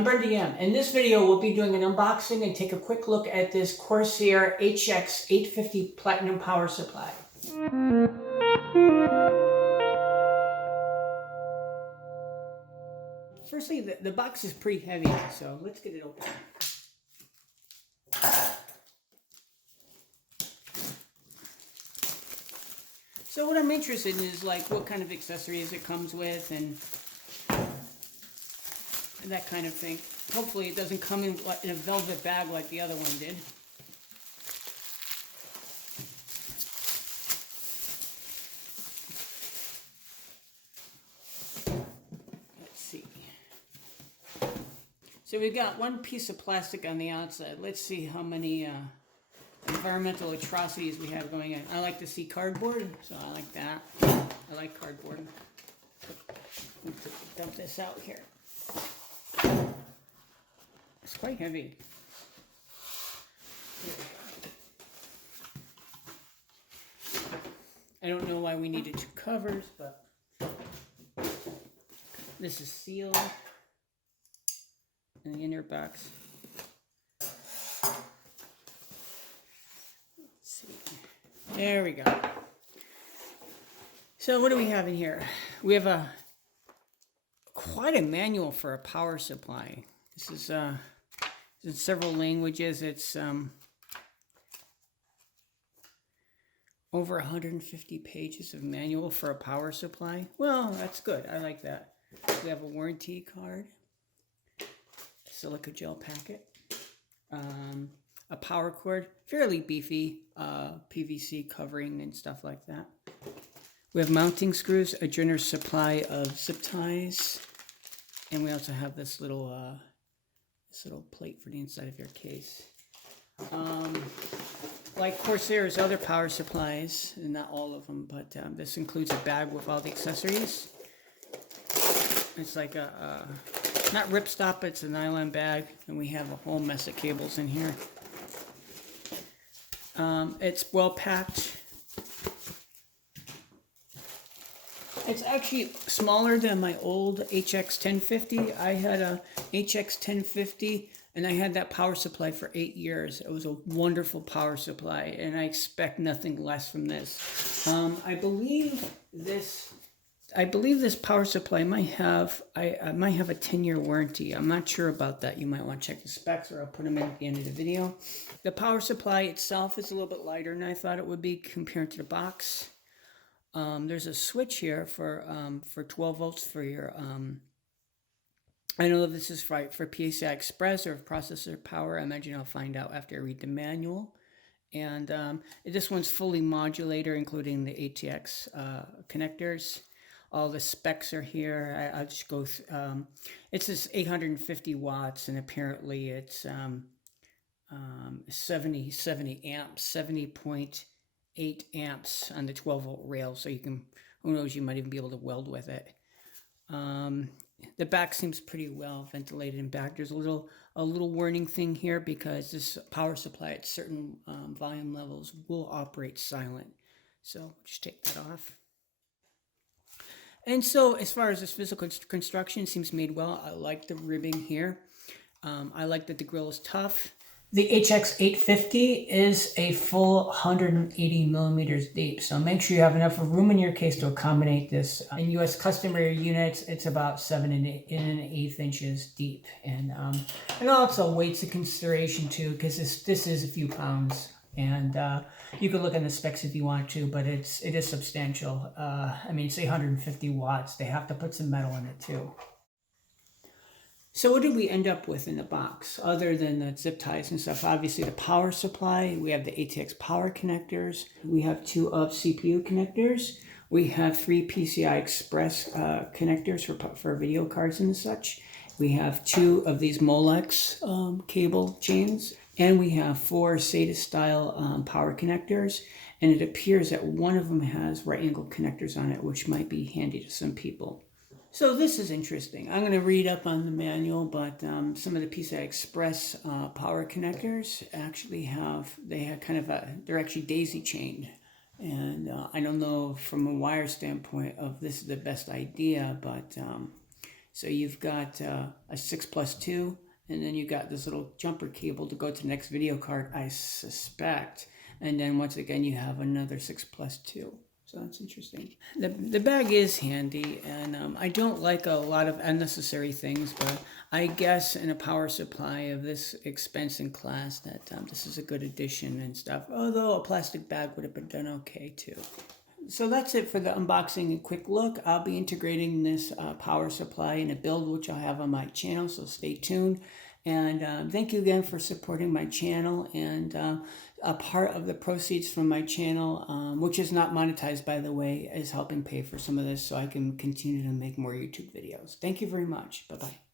I'm BrendaEM. In this video, we'll be doing an unboxing and take a quick look at this Corsair HX850 Platinum power supply. Firstly, the box is pretty heavy, so let's get it open. So what I'm interested in is like what kind of accessories it comes with and that kind of thing. Hopefully it doesn't come in a velvet bag like the other one did. Let's see. So we've got one piece of plastic on the outside. Let's see how many environmental atrocities we have going on. I like to see cardboard, so I like that. I like cardboard. Dump this out here. It's quite heavy. I don't know why we needed two covers, but this is sealed in the inner box. Let's see. There we go. So what do we have in here? We have quite a manual for a power supply. This is in several languages. It's over 150 pages of manual for a power supply. Well, that's good. I like that. We have a warranty card, a silica gel packet, a power cord, fairly beefy, PVC covering and stuff like that. We have mounting screws, a generous supply of zip ties, and we also have this little plate for the inside of your case. Like Corsair's other power supplies, and not all of them, but this includes a bag with all the accessories. It's like not ripstop, it's a nylon bag, and we have a whole mess of cables in here. It's well packed. It's actually smaller than my old HX1050. I had a HX1050 and I had that power supply for 8 years. It was a wonderful power supply and I expect nothing less from this. I believe this power supply might have a 10-year warranty. I'm not sure about that. You might want to check the specs or I'll put them in at the end of the video. The power supply itself is a little bit lighter than I thought it would be compared to the box. There's a switch here for 12 volts for your, I know this is for PCI Express or processor power. I imagine I'll find out after I read the manual. And this one's fully modulator, including the ATX connectors. All the specs are here. I'll just go through, it says 850 watts, and apparently it's 70 amps, 70.8 amps on the 12 volt rail, so you can, who knows, you might even be able to weld with it. The back seems pretty well ventilated in back. There's a little warning thing here because this power supply at certain volume levels will operate silent. So just take that off. And so as far as this physical construction, seems made well. I like the ribbing here. I like that the grill is tough. The HX850 is a full 180 millimeters deep, so make sure you have enough room in your case to accommodate this. In US customary units, it's about 7 1/8 inches deep, and also weight's a consideration too, because this is a few pounds, and you could look in the specs if you want to, but it is substantial. I mean, say 150 watts. They have to put some metal in it too. So what did we end up with in the box, other than the zip ties and stuff? Obviously the power supply, we have the ATX power connectors, we have 2 of CPU connectors, we have 3 PCI Express connectors for video cards and such, we have 2 of these Molex cable chains, and we have 4 SATA style power connectors, and it appears that one of them has right angle connectors on it, which might be handy to some people. So this is interesting. I'm going to read up on the manual, but some of the PCI Express power connectors actually they're actually daisy chained. And I don't know from a wire standpoint if this is the best idea, but So you've got a 6+2, and then you got this little jumper cable to go to the next video card, I suspect. And then once again, you have another 6+2. So that's interesting. The bag is handy, and I don't like a lot of unnecessary things, but I guess in a power supply of this expense and class that this is a good addition and stuff, although a plastic bag would have been done okay too. So that's it for the unboxing and quick look. I'll be integrating this power supply in a build which I'll have on my channel, so stay tuned. And thank you again for supporting my channel. And a part of the proceeds from my channel, which is not monetized by the way, is helping pay for some of this so I can continue to make more YouTube videos. Thank you very much. Bye-bye.